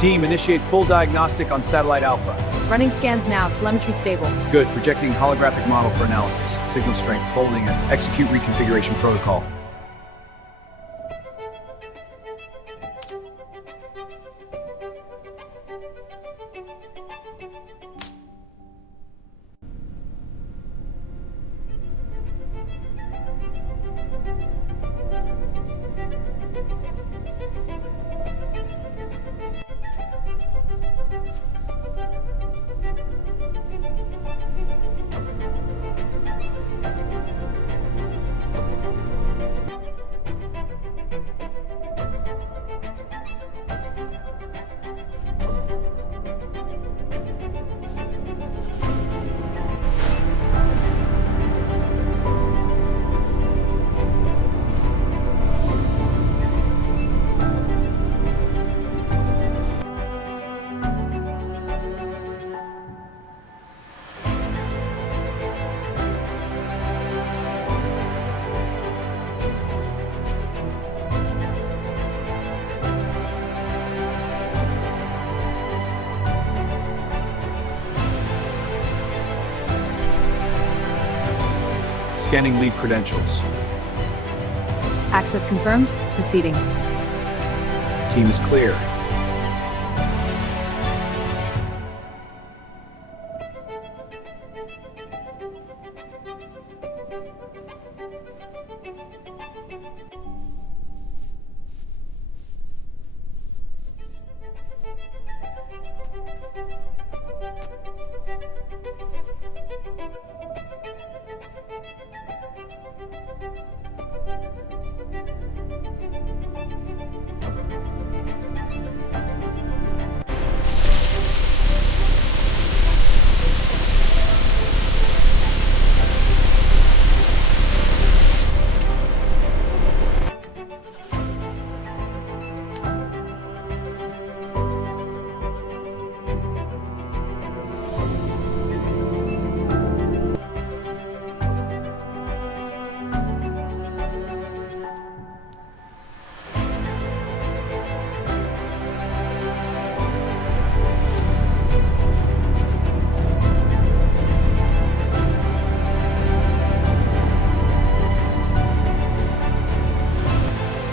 Team, initiate full diagnostic on Satellite Alpha. Running scans now. Telemetry stable. Good. Projecting holographic model for analysis. Signal strength holding and execute reconfiguration protocol. Scanning lead credentials. Access confirmed. Proceeding. Team is clear.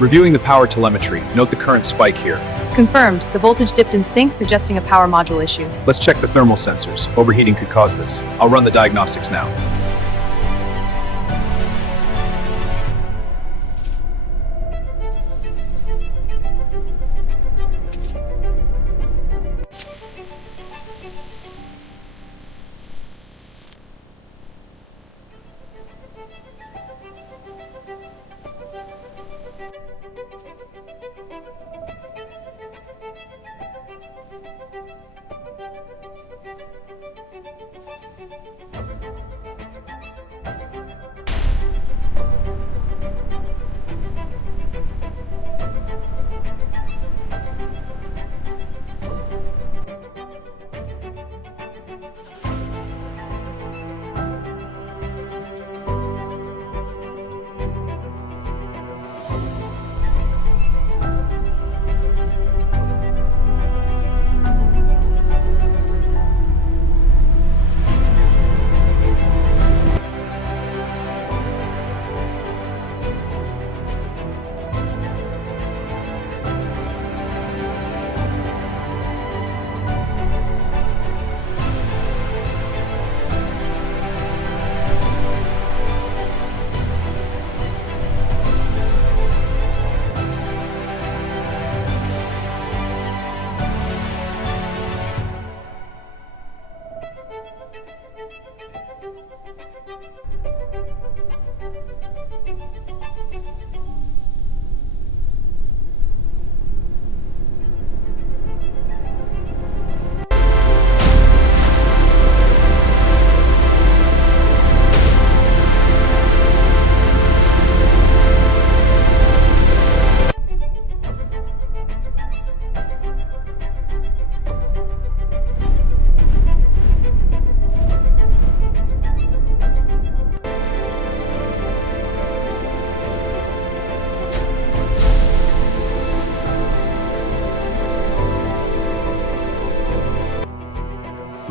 Reviewing the power telemetry, note the current spike here. Confirmed. The voltage dipped in sync, suggesting a power module issue. Let's check the thermal sensors. Overheating could cause this. I'll run the diagnostics now.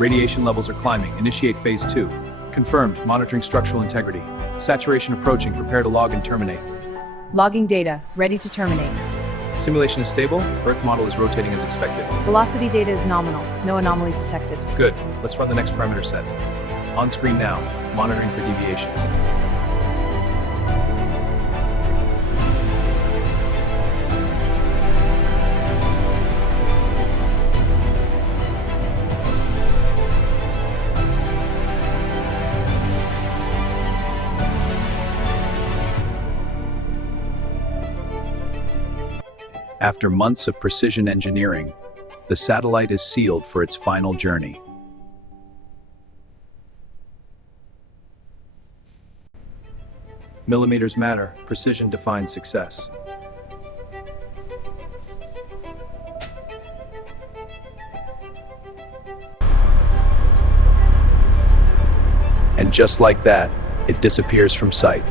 Radiation levels are climbing. Initiate phase 2. Confirmed. Monitoring structural integrity. Saturation approaching. Prepare to log and terminate. Logging data. Ready to terminate. Simulation is stable. Earth model is rotating as expected. Velocity data is nominal. No anomalies detected. Good. Let's run the next parameter set. On screen now. Monitoring for deviations. After months of precision engineering, the satellite is sealed for its final journey. Millimeters matter. Precision defines success. And just like that, it disappears from sight.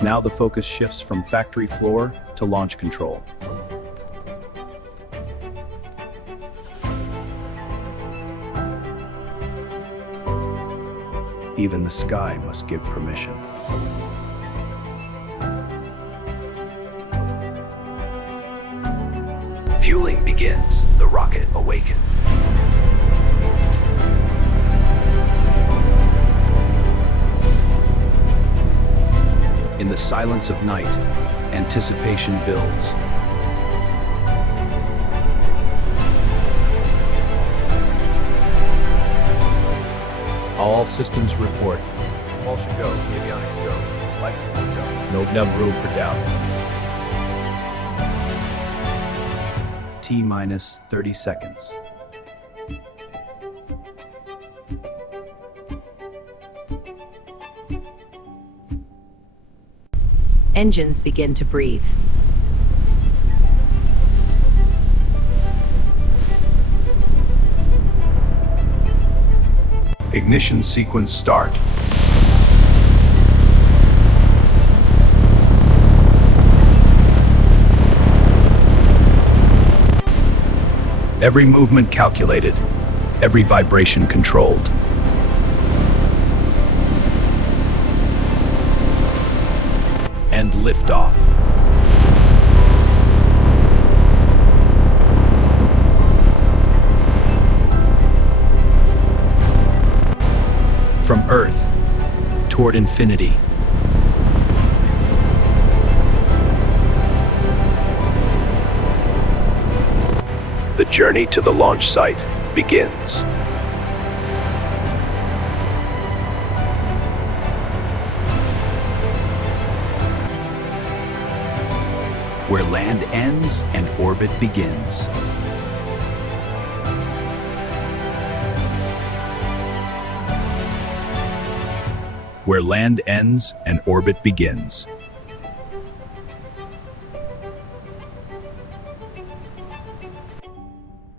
Now the focus shifts from factory floor to launch control. Even the sky must give permission. Fueling begins. The rocket awakens. In the silence of night, anticipation builds. All systems report. All should go. Avionics go. Life support go. No room for doubt. T-minus 30 seconds. Engines begin to breathe. Ignition sequence start. Every movement calculated, every vibration controlled. And liftoff. From Earth toward infinity. The journey to the launch site begins. Where land ends and orbit begins. Where land ends and orbit begins.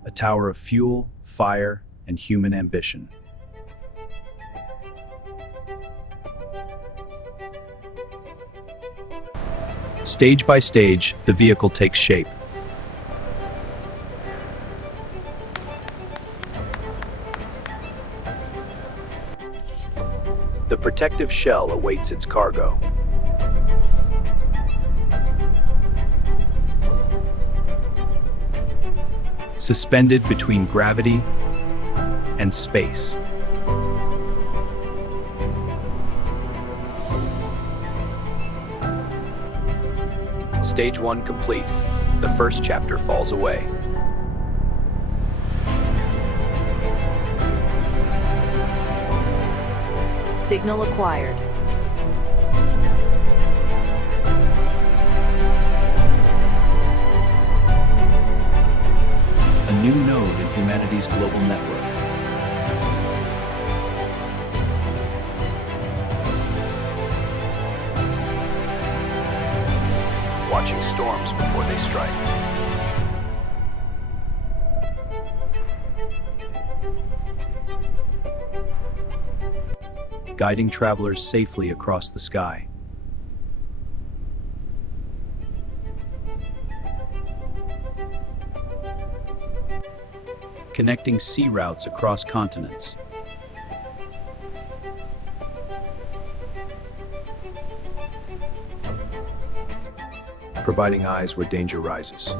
A tower of fuel, fire, and human ambition. Stage by stage, the vehicle takes shape. The protective shell awaits its cargo. Suspended between gravity and space. Stage 1 complete. The first chapter falls away. Signal acquired. A new node in humanity's global network. Watching storms before they strike. Guiding travelers safely across the sky. connecting sea routes across continents. Providing eyes where danger rises.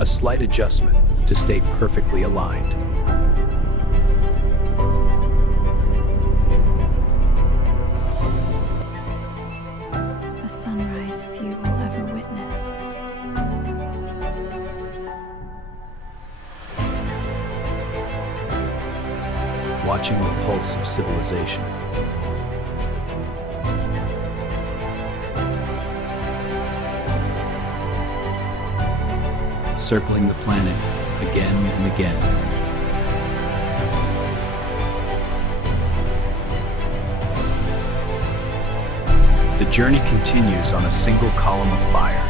A slight adjustment to stay perfectly aligned. A sunrise few will ever witness. Watching the pulse of civilization. Circling the planet again and again. The journey continues on a single column of fire.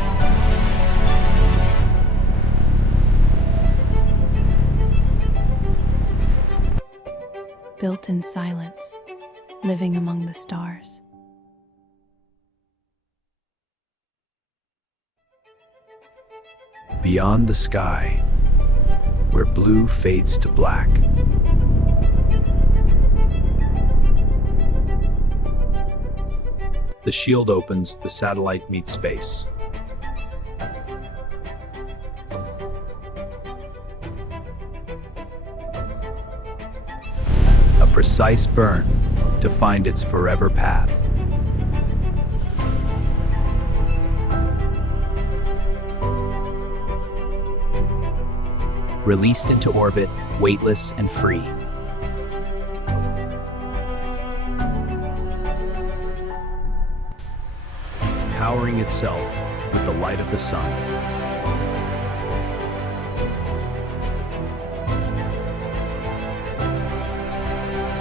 Built in silence, living among the stars. Beyond the sky, where blue fades to black. The shield opens, the satellite meets space. A precise burn to find its forever path. Released into orbit, weightless and free. Powering itself with the light of the sun.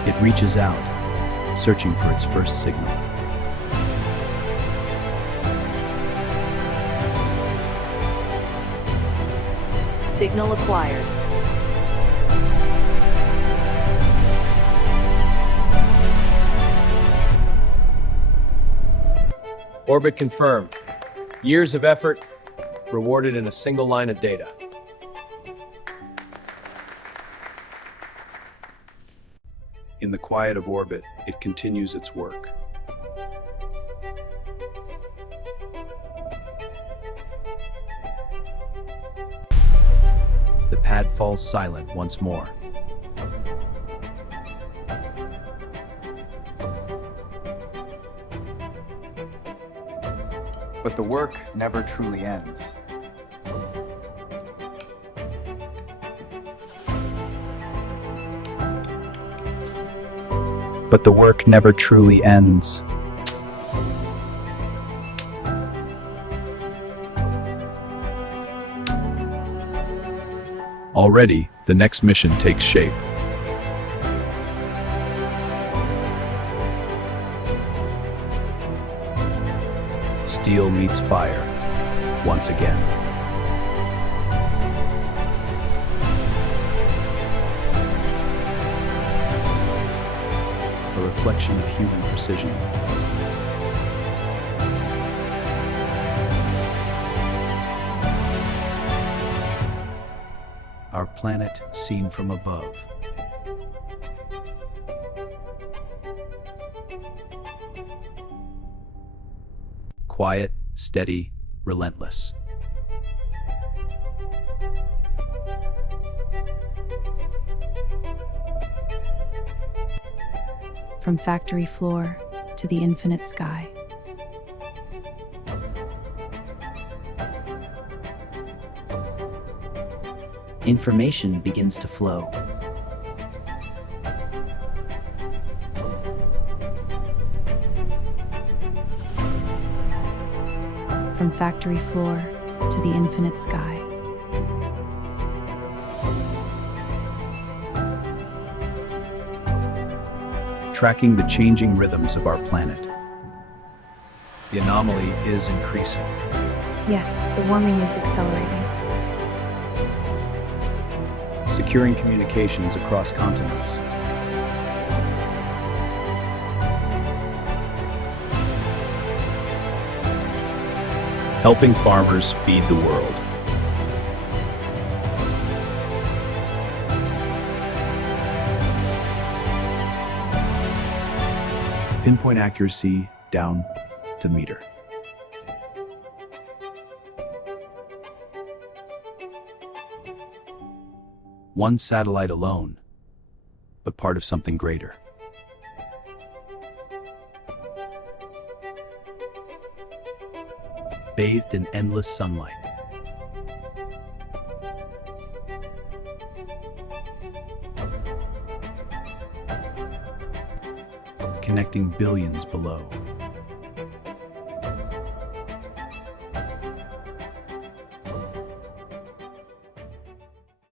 It reaches out, searching for its first signal. Signal acquired. Orbit confirmed. Years of effort rewarded in a single line of data. In the quiet of orbit, it continues its work. The pad falls silent once more. But the work never truly ends. But the work never truly ends. Already, the next mission takes shape. Steel meets fire, once again. A reflection of human precision. Our planet seen from above. Quiet, steady, relentless. From factory floor to the infinite sky. Information begins to flow. From factory floor to the infinite sky. Tracking the changing rhythms of our planet. The anomaly is increasing. Yes, the warming is accelerating. Securing communications across continents. helping farmers feed the world. Pinpoint accuracy down to meter. One satellite alone, but part of something greater. Bathed in endless sunlight. Connecting billions below.